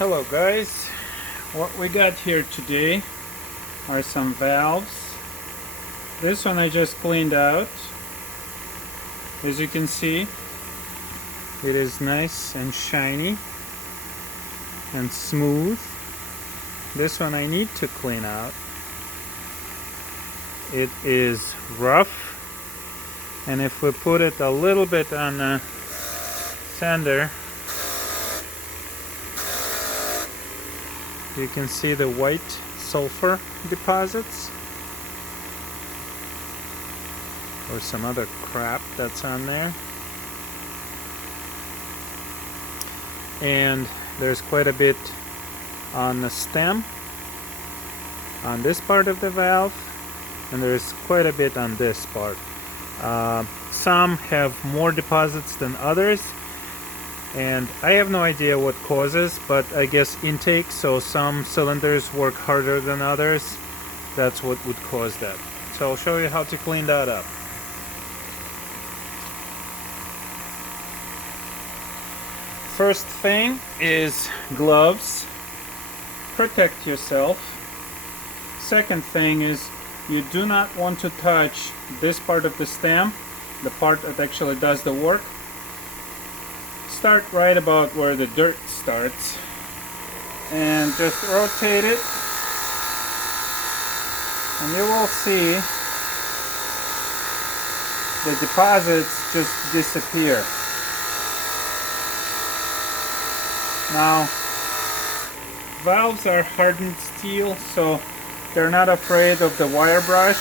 Hello guys, what we got here today are some valves. This one I just cleaned out. As you can see, it is nice and shiny and smooth. This one I need to clean out. It is rough, and if we put it a little bit on a sander, you can see the white sulfur deposits or some other crap that's on there. And there's quite a bit on the stem on this part of the valve, and there's quite a bit on this part. Some have more deposits than others, and I have no idea what causes, but I guess intake, so some cylinders work harder than others. That's what would cause that. So I'll show you how to clean that up. First thing is gloves. Protect yourself. Second thing is you do not want to touch this part of the stem, the part that actually does the work. Start right about where the dirt starts and just rotate it, and you will see the deposits just disappear. Now, valves are hardened steel, so they're not afraid of the wire brush.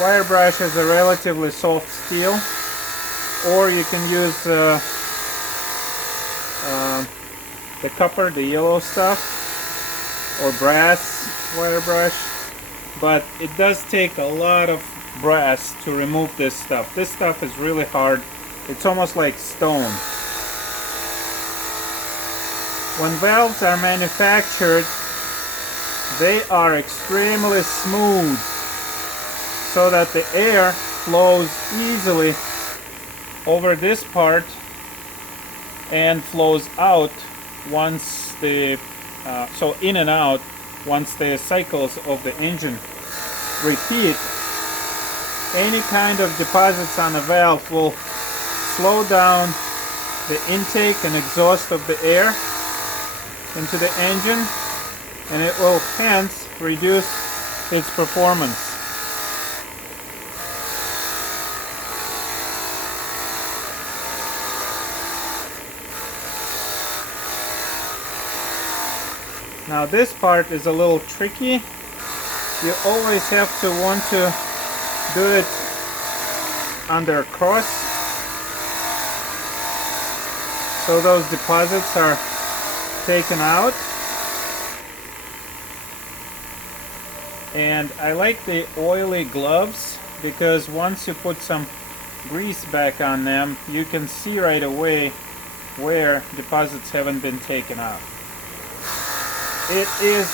Wire brush is a relatively soft steel, or you can use the copper, the yellow stuff, or brass wire brush, but it does take a lot of brass to remove this stuff. This stuff is really hard. It's almost like stone. When valves are manufactured, they are extremely smooth so that the air flows easily over this part and flows out once the so in and out once the cycles of the engine repeat. Any kind of deposits on a valve will slow down the intake and exhaust of the air into the engine, and it will hence reduce its performance. Now this part is a little tricky. You always have to want to do it under cross, so those deposits are taken out. And I like the oily gloves because once you put some grease back on them, you can see right away where deposits haven't been taken out. It is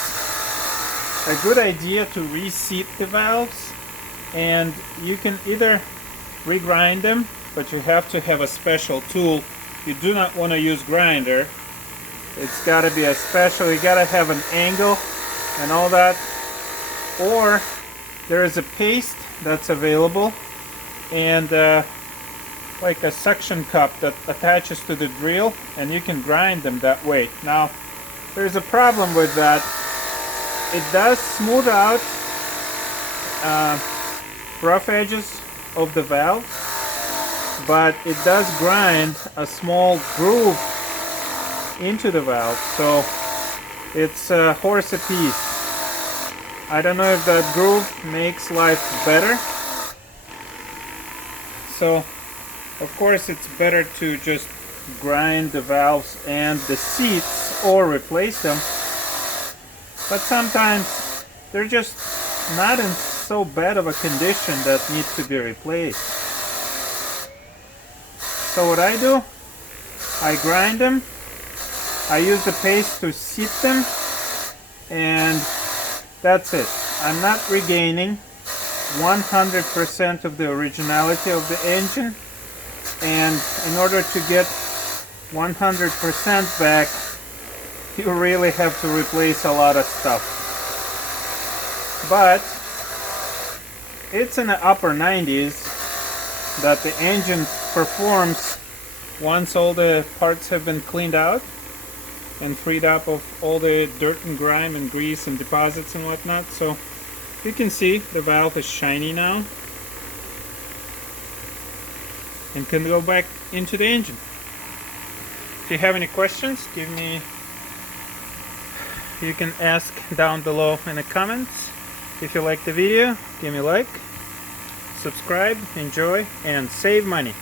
a good idea to reseat the valves, and you can either regrind them, but you have to have a special tool. You do not want to use grinder. It's got to be a special, you got to have an angle and all that. Or there is a paste that's available, and like a suction cup that attaches to the drill, and you can grind them that way. Now there's a problem with that. It does smooth out rough edges of the valve, but it does grind a small groove into the valve, so it's a horse apiece. I don't know if that groove makes life better. So of course it's better to just grind the valves and the seats or replace them, but sometimes they're just not in so bad of a condition that needs to be replaced. So what I do, I grind them, I use the paste to seat them, and that's it. I'm not regaining 100% of the originality of the engine, and in order to get 100% back, you really have to replace a lot of stuff. But it's in the upper 90s that the engine performs once all the parts have been cleaned out and freed up of all the dirt and grime and grease and deposits and whatnot. So you can see the valve is shiny now and can go back into the engine. If you have any questions, you can ask down below in the comments. If you like the video, give me a like, subscribe, enjoy, and save money.